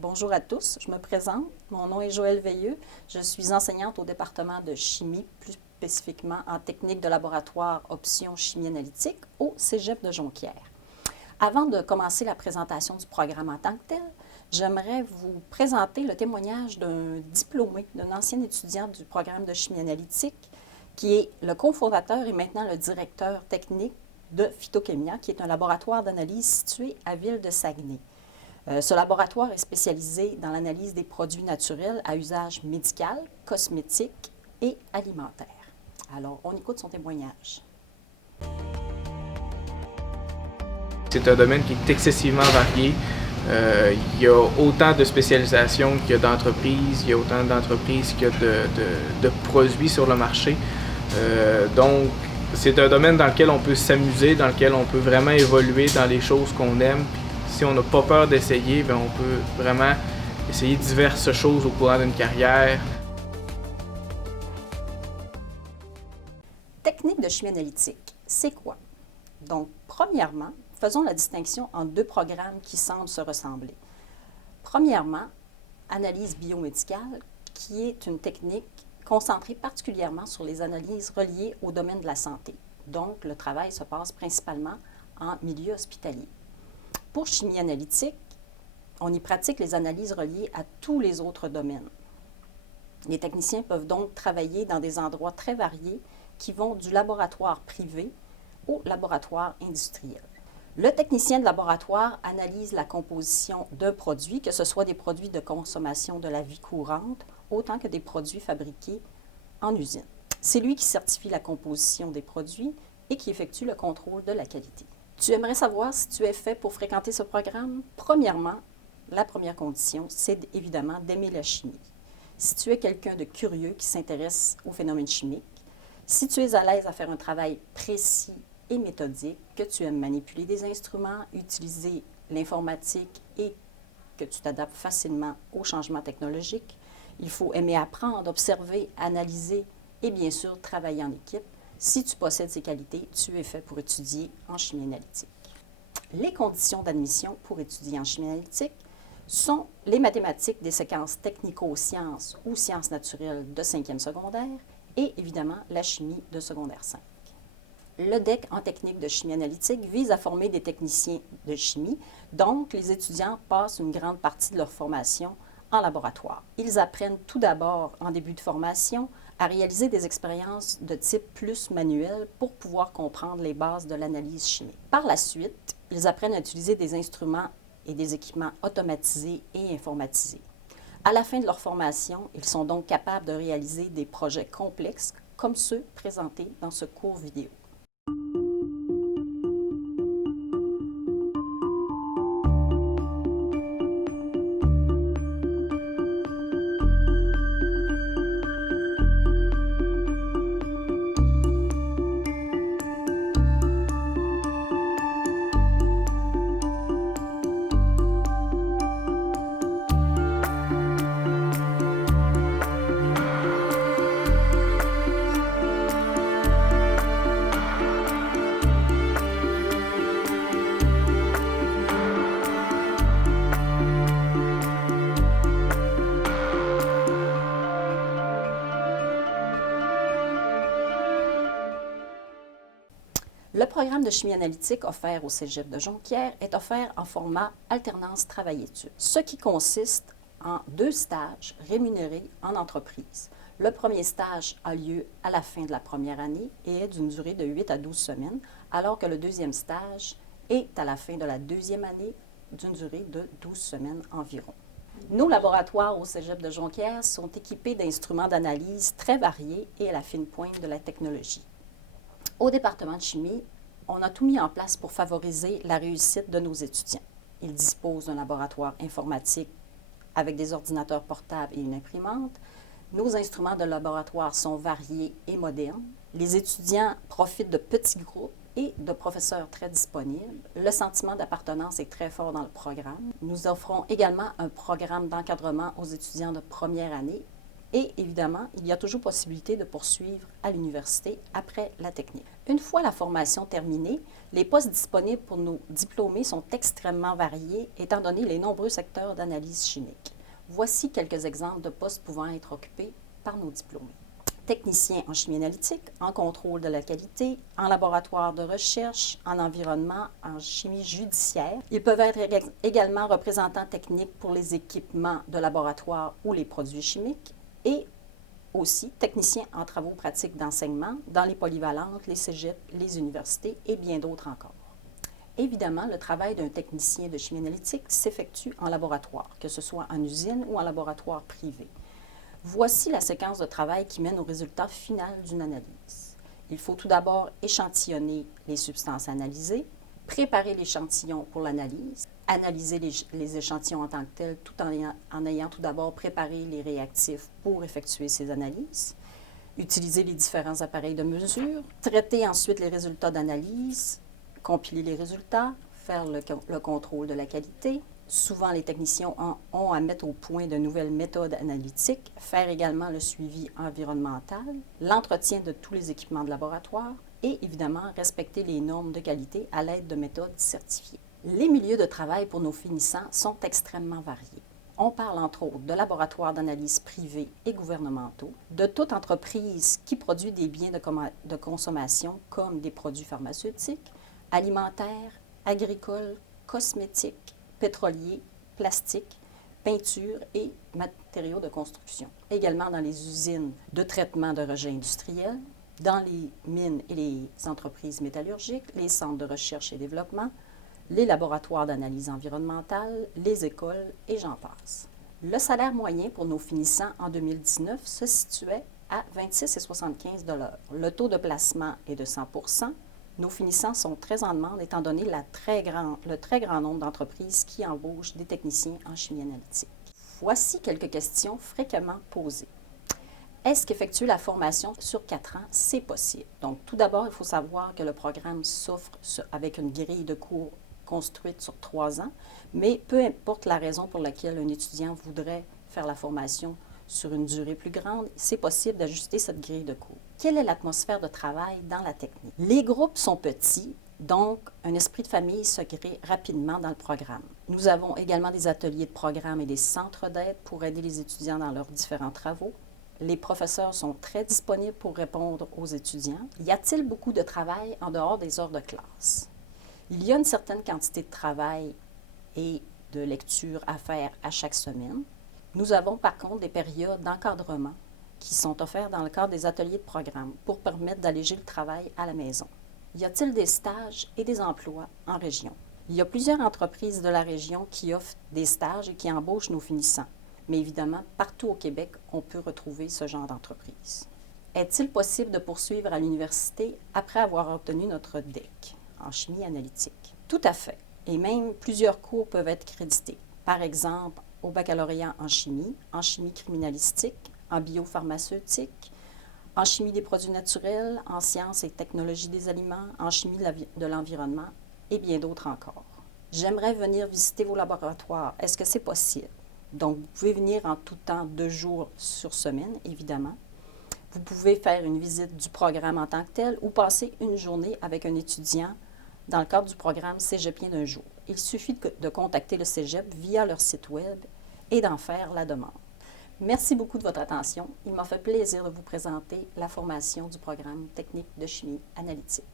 Bonjour à tous, je me présente. Mon nom est Joëlle Veilleux. Je suis enseignante au département de chimie, plus spécifiquement en technique de laboratoire option chimie analytique au Cégep de Jonquière. Avant de commencer la présentation du programme en tant que tel, j'aimerais vous présenter le témoignage d'un diplômé, d'un ancien étudiant du programme de chimie analytique, qui est le cofondateur et maintenant le directeur technique de Phytokémia, qui est un laboratoire d'analyse situé à Ville-de-Saguenay. Ce laboratoire est spécialisé dans l'analyse des produits naturels à usage médical, cosmétique et alimentaire. Alors, on écoute son témoignage. C'est un domaine qui est excessivement varié. Il y a autant de spécialisations qu'il y a d'entreprises, il y a autant d'entreprises qu'il y a de produits sur le marché. Donc, c'est un domaine dans lequel on peut s'amuser, dans lequel on peut vraiment évoluer dans les choses qu'on aime. Si on n'a pas peur d'essayer, bien, on peut vraiment essayer diverses choses au cours d'une carrière. Technique de chimie analytique, c'est quoi? Donc, premièrement, faisons la distinction entre deux programmes qui semblent se ressembler. Premièrement, analyse biomédicale, qui est une technique concentrée particulièrement sur les analyses reliées au domaine de la santé. Donc, le travail se passe principalement en milieu hospitalier. Pour chimie analytique, on y pratique les analyses reliées à tous les autres domaines. Les techniciens peuvent donc travailler dans des endroits très variés qui vont du laboratoire privé au laboratoire industriel. Le technicien de laboratoire analyse la composition d'un produit, que ce soit des produits de consommation de la vie courante, autant que des produits fabriqués en usine. C'est lui qui certifie la composition des produits et qui effectue le contrôle de la qualité. Tu aimerais savoir si tu es fait pour fréquenter ce programme? Premièrement, la première condition, c'est évidemment d'aimer la chimie. Si tu es quelqu'un de curieux qui s'intéresse aux phénomènes chimiques, si tu es à l'aise à faire un travail précis et méthodique, que tu aimes manipuler des instruments, utiliser l'informatique et que tu t'adaptes facilement aux changements technologiques, il faut aimer apprendre, observer, analyser et bien sûr travailler en équipe. Si tu possèdes ces qualités, tu es fait pour étudier en chimie analytique. Les conditions d'admission pour étudier en chimie analytique sont les mathématiques des séquences technico-sciences ou sciences naturelles de 5e secondaire et évidemment la chimie de secondaire 5. Le DEC en technique de chimie analytique vise à former des techniciens de chimie, donc les étudiants passent une grande partie de leur formation en laboratoire. Ils apprennent tout d'abord en début de formation à réaliser des expériences de type plus manuel pour pouvoir comprendre les bases de l'analyse chimique. Par la suite, ils apprennent à utiliser des instruments et des équipements automatisés et informatisés. À la fin de leur formation, ils sont donc capables de réaliser des projets complexes comme ceux présentés dans ce court vidéo. Le programme de chimie analytique offert au Cégep de Jonquière est offert en format alternance travail-études, ce qui consiste en 2 stages rémunérés en entreprise. Le premier stage a lieu à la fin de la première année et est d'une durée de 8 à 12 semaines, alors que le deuxième stage est à la fin de la deuxième année d'une durée de 12 semaines environ. Nos laboratoires au Cégep de Jonquière sont équipés d'instruments d'analyse très variés et à la fine pointe de la technologie. Au département de chimie, on a tout mis en place pour favoriser la réussite de nos étudiants. Ils disposent d'un laboratoire informatique avec des ordinateurs portables et une imprimante. Nos instruments de laboratoire sont variés et modernes. Les étudiants profitent de petits groupes et de professeurs très disponibles. Le sentiment d'appartenance est très fort dans le programme. Nous offrons également un programme d'encadrement aux étudiants de première année Et évidemment, il y a toujours possibilité de poursuivre à l'université après la technique. Une fois la formation terminée, les postes disponibles pour nos diplômés sont extrêmement variés, étant donné les nombreux secteurs d'analyse chimique. Voici quelques exemples de postes pouvant être occupés par nos diplômés. Technicien en chimie analytique, en contrôle de la qualité, en laboratoire de recherche, en environnement, en chimie judiciaire. Ils peuvent être également représentants techniques pour les équipements de laboratoire ou les produits chimiques et aussi technicien en travaux pratiques d'enseignement dans les polyvalentes, les cégeps, les universités et bien d'autres encore. Évidemment, le travail d'un technicien de chimie analytique s'effectue en laboratoire, que ce soit en usine ou en laboratoire privé. Voici la séquence de travail qui mène au résultat final d'une analyse. Il faut tout d'abord échantillonner les substances analysées, préparer l'échantillon pour l'analyse, analyser les échantillons en tant que tels tout en ayant tout d'abord préparé les réactifs pour effectuer ces analyses, utiliser les différents appareils de mesure, traiter ensuite les résultats d'analyse, compiler les résultats, faire le contrôle de la qualité. Souvent, les techniciens ont à mettre au point de nouvelles méthodes analytiques, faire également le suivi environnemental, l'entretien de tous les équipements de laboratoire et évidemment respecter les normes de qualité à l'aide de méthodes certifiées. Les milieux de travail pour nos finissants sont extrêmement variés. On parle entre autres de laboratoires d'analyse privés et gouvernementaux, de toute entreprise qui produit des biens de consommation comme des produits pharmaceutiques, alimentaires, agricoles, cosmétiques, pétroliers, plastiques, peinture et matériaux de construction. Également dans les usines de traitement de rejets industriels, dans les mines et les entreprises métallurgiques, les centres de recherche et développement, les laboratoires d'analyse environnementale, les écoles et j'en passe. Le salaire moyen pour nos finissants en 2019 se situait à 26,75 $. Le taux de placement est de 100 %. Nos finissants sont très en demande étant donné le très grand nombre d'entreprises qui embauchent des techniciens en chimie analytique. Voici quelques questions fréquemment posées. Est-ce qu'effectuer la formation sur 4 ans, c'est possible? Donc, tout d'abord, il faut savoir que le programme s'offre avec une grille de cours construite sur 3 ans, mais peu importe la raison pour laquelle un étudiant voudrait faire la formation sur une durée plus grande, c'est possible d'ajuster cette grille de cours. Quelle est l'atmosphère de travail dans la technique? Les groupes sont petits, donc un esprit de famille se crée rapidement dans le programme. Nous avons également des ateliers de programme et des centres d'aide pour aider les étudiants dans leurs différents travaux. Les professeurs sont très disponibles pour répondre aux étudiants. Y a-t-il beaucoup de travail en dehors des heures de classe? Il y a une certaine quantité de travail et de lecture à faire à chaque semaine. Nous avons par contre des périodes d'encadrement qui sont offertes dans le cadre des ateliers de programme pour permettre d'alléger le travail à la maison. Y a-t-il des stages et des emplois en région? Il y a plusieurs entreprises de la région qui offrent des stages et qui embauchent nos finissants. Mais évidemment, partout au Québec, on peut retrouver ce genre d'entreprise. Est-il possible de poursuivre à l'université après avoir obtenu notre DEC en chimie analytique? Tout à fait. Et même plusieurs cours peuvent être crédités. Par exemple, au baccalauréat en chimie criminalistique, en biopharmaceutique, en chimie des produits naturels, en sciences et technologies des aliments, en chimie de l'environnement et bien d'autres encore. J'aimerais venir visiter vos laboratoires. Est-ce que c'est possible? Donc, vous pouvez venir en tout temps 2 jours sur semaine, évidemment. Vous pouvez faire une visite du programme en tant que tel ou passer une journée avec un étudiant dans le cadre du programme Cégepien d'un jour. Il suffit de contacter le Cégep via leur site web et d'en faire la demande. Merci beaucoup de votre attention. Il m'a fait plaisir de vous présenter la formation du programme technique de chimie analytique.